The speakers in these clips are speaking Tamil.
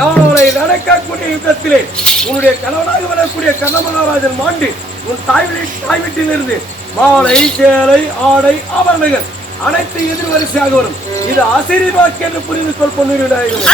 நாளை நடக்கக்கூடிய யுத்தத்திலே உன்னுடைய கணவனாக வரக்கூடிய கண்ணமகாராஜன் மாண்டு உன் தாய் வீட்டிலிருந்து மாலை சேலை ஆடை ஆபரணங்கள் அனைத்து எதிர்வரிசையாக வரும். இது ஆசீர்வாக்கு என்று புரிந்து கொள் பொன்னுரிநாயகமே.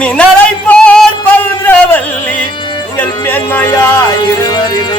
மினலை போல் பல்றவல்லி நீங்கள் மேன்மையாயிருவரில்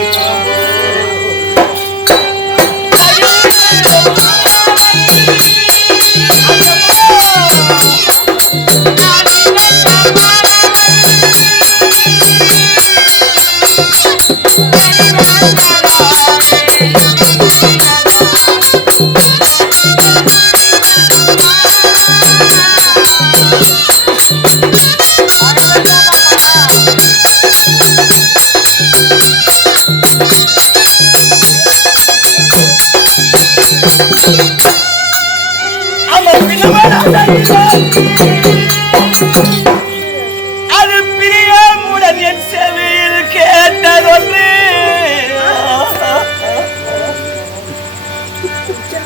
அது பிரியமுடன் என் செவியில் கேட்டதொன்று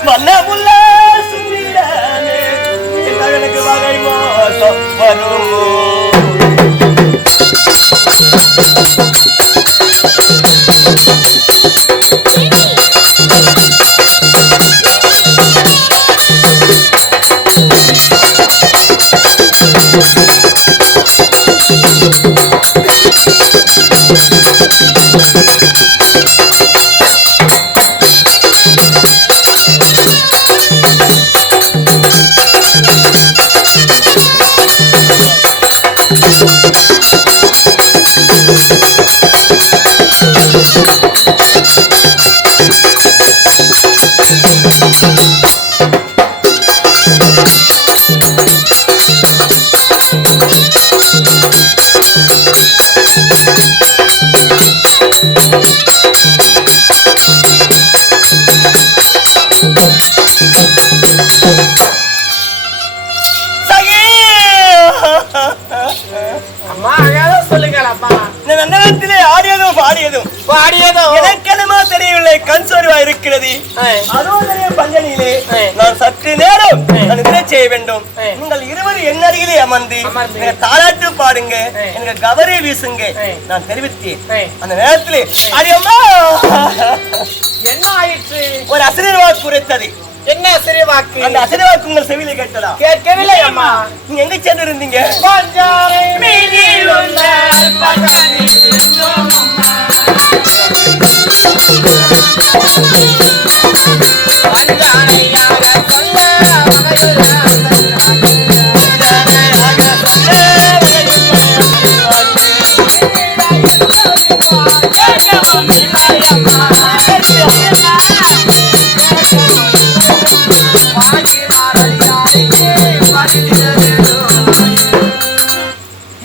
மன்னமுள்ள சுந்திரனே எனக்கு வகை மோசம் வருமோ இருக்கிறது. பஞ்சனியிலே நான் சற்று நேரம் செய்ய வேண்டும். நீங்கள் இருவரும் என் அருகிலே அமர்ந்து தாலாட்டு பாடுங்க, எனக்கு கவரை வீசுங்க நான் தெரிவித்தேன். அந்த நேரத்திலே அடியம்மா என்ன ஆயிற்று? ஒரு அசிரியவாக்கு உரைத்தது. என்ன அசிரியவாக்கு? அந்த அசிரியவாக்கு உங்கள் செவியிலே கேட்டதா? கேட்கவில்லை அம்மா. நீங்க எங்க சென்று இருந்தீங்க?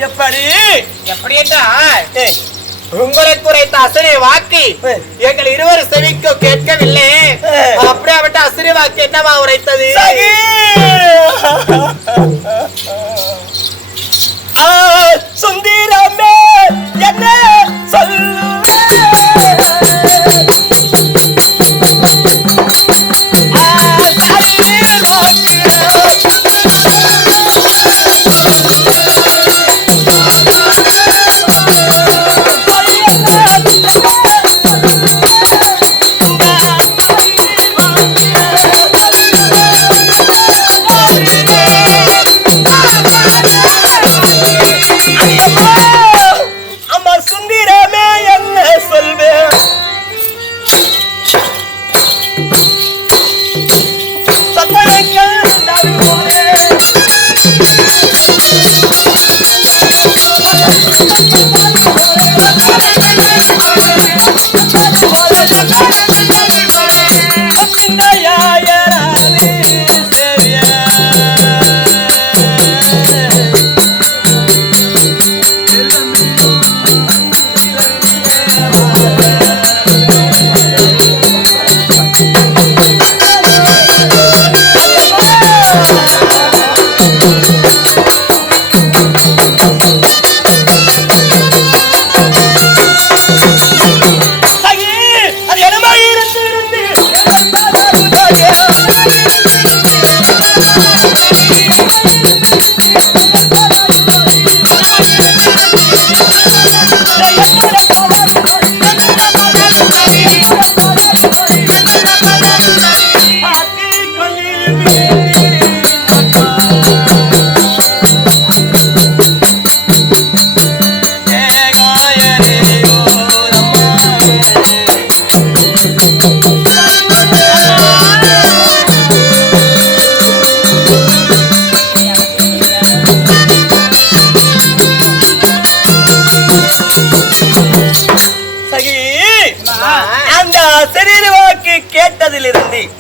எப்படி எப்படி என்றால் உங்களை குறைத்த அசுரை வாக்கு எங்கள் இருவர் செவிக்கு கேட்கவில்லை. அப்படியாப்பட்ட அசுரை வாக்கு என்னவா உரைத்தது? சுந்தரமே என்ன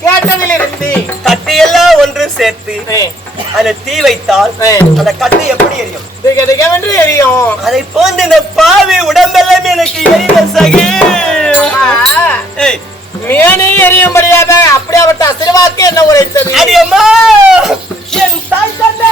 கேட்டதிலிருந்து கட்டியெல்லாம் ஒன்று சேர்த்து அந்த தீ வைத்தால் அந்த கட்டி எப்படி எரியும்? திகதிகவென்று எரியும். அதை போன்று இந்த பாவி உடம்பெல்லாம் எனக்கு எரியும் சகி. மேனே எரியும்படியாக அப்படியாப்பட்ட அசுரவாக்கு என்ன உரைத்தது? அடியம்மா என் தாய் தந்தை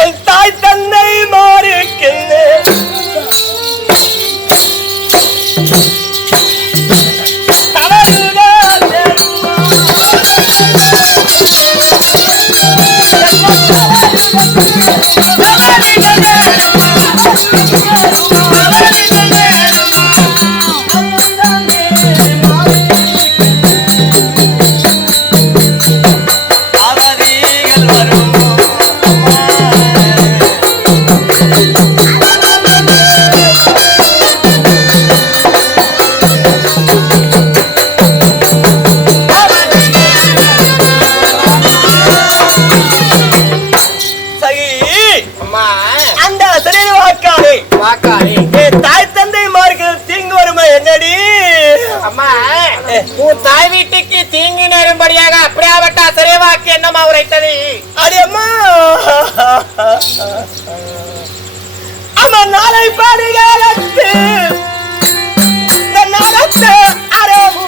என் தாய் தந்தை மாறிக்கின்ற தாய் தந்தை மார்க்கு தீங்கு வருமா என்னடி? அம்மா உன் தாய் வீட்டுக்கு தீங்கு நேரும்படியாக அப்படியாப்பட்ட அசுரவாக்கு என்னமா உரைத்தது? அடி அம்மா அம்மா நாளை பாடுகளத்து நடத்த அரவு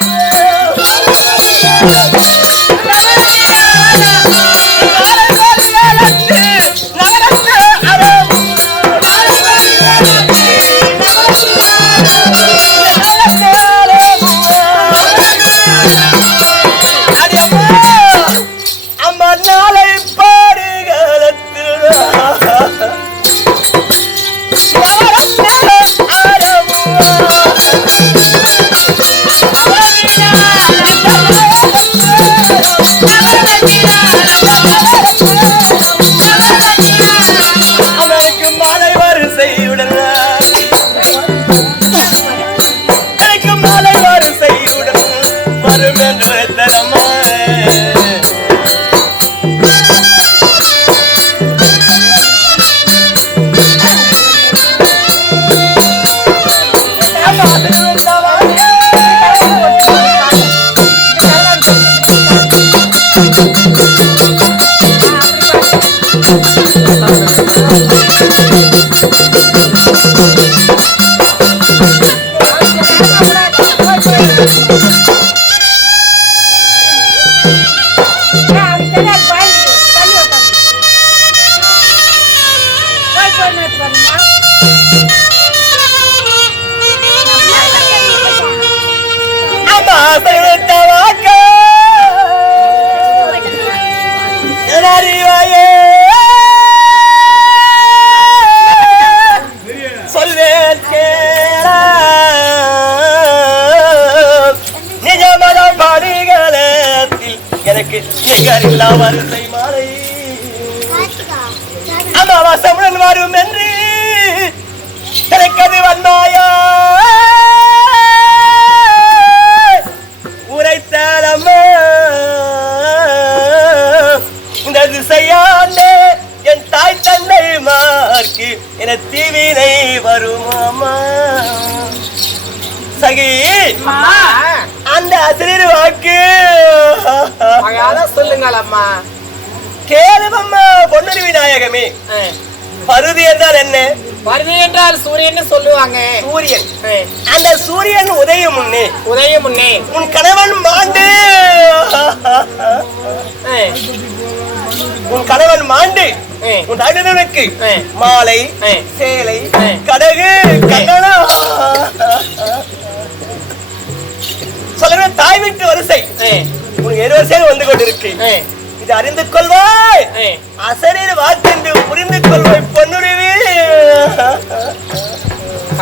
உனக்கு நிகரில்லா வரிசை மாலை அமாவாசமுடன் வரும் என்று கிடைக்கது வந்தாயா உரைத்தாலம்மா இந்த திசையாண்டே என் தாய் தந்தை மார்க்கு என தீவினை வருமாமா சகி அந்த அசிரியர் வாக்கு சொல்லுங்கள் அம்மா. கேளுமம்மா பொன்னொரு விநாயகமே. பருதி என்றால் என்ன? பருதி என்றால் சூரியன் சொல்லுவாங்க. சூரியன். அந்த சூரியன் உதயம் முன்னே உன் கணவன் மாண்டு உன் அண்ணனுக்கு மாலை சேலை கடகு கண்ணனா சொல்லவே தாய் வீட்டு வரிசை உனக்கு 7 வருஷம் வந்து கொண்டிருக்கு. இது அறிந்து கொள்வாய் அசரீர் வாக்கென்று புரிந்து கொள்வாய் பொன்னுருவி.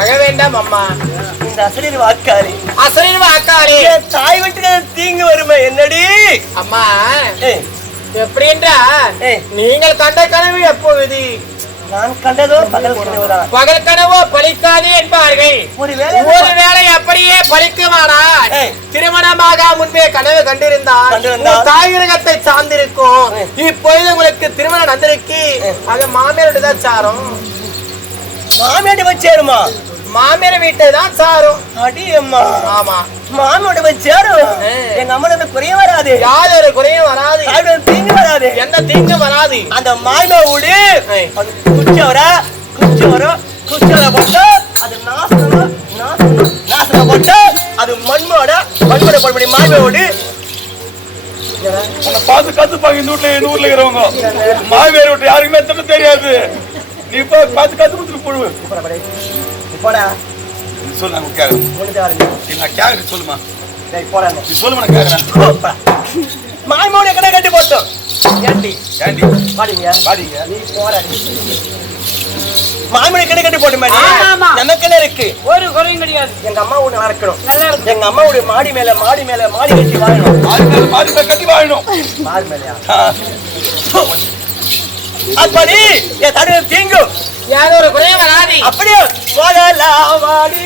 அழ வேண்டாம் அம்மா. இந்த அசரீர் வாக்காளி தாய் வீட்டுக்கு தீங்கு வருமே என்னடி அம்மா? எப்படி என்றா நீங்கள் கண்ட கனவு எப்போது? நான் கண்டதோ பகல் கனவோ பலிக்காது என்பார்கள். ஒரு வேளை அப்படியே பலிக்குமானால் திருமணமாக முன்பே கனவு கண்டிருந்தால் தாயகத்தை சார்ந்திருக்கும். இப்பொழுது உங்களுக்கு திருமணம் நடந்திருக்கு. அது மாமியாரோட தான் சாரும். மாமியாடி வச்சேருமா? மாமியார் வீட்டை தான் சாரும். அடி அம்மா. ஆமா, மாமியோட வச்சேரும். எங்க அம்மனுக்கு குறைய வராது. யாரு குறையும் வராது. தீங்கு வராது. எந்த தீங்கு வராது. அந்த மாமியோடு குச்சவர போட்டு அது நாசனம் போட்டு அது மண்மோட பண்படி மாமியோடு பார்த்து கத்துப்பாங்க. இந்த ஊர்ல இருக்கிறவங்க மாவேறு விட்டு யாருக்குமே தப்பு தெரியாது. நீ இப்ப பார்த்து கத்து கொடுத்துட்டு போடுவேன். போடா சொல்லு. நான் கேக்குறேன். சொல்லுமா நீ சொல்லுமா? நான் கேக்குறேன். மாமோட கடை கட்டி போட்டோம். மாமோட கடை கட்டி போட்டோம். நமக்கு என்ன இருக்கு? ஒரு குறையும் கிடையாது. எங்க அம்மா ஒண்ணு நடக்கணும். எங்க அம்மாவுடைய மாடி மேல மாடி கட்டி வாழணும். மாடி மேல கட்டி வாழணும். மாடி மேலையா? அப்படி என் தடுவு தீங்கும் யாரோ ஒரு குறைய வராது. அப்படியே போகலாம் வாடி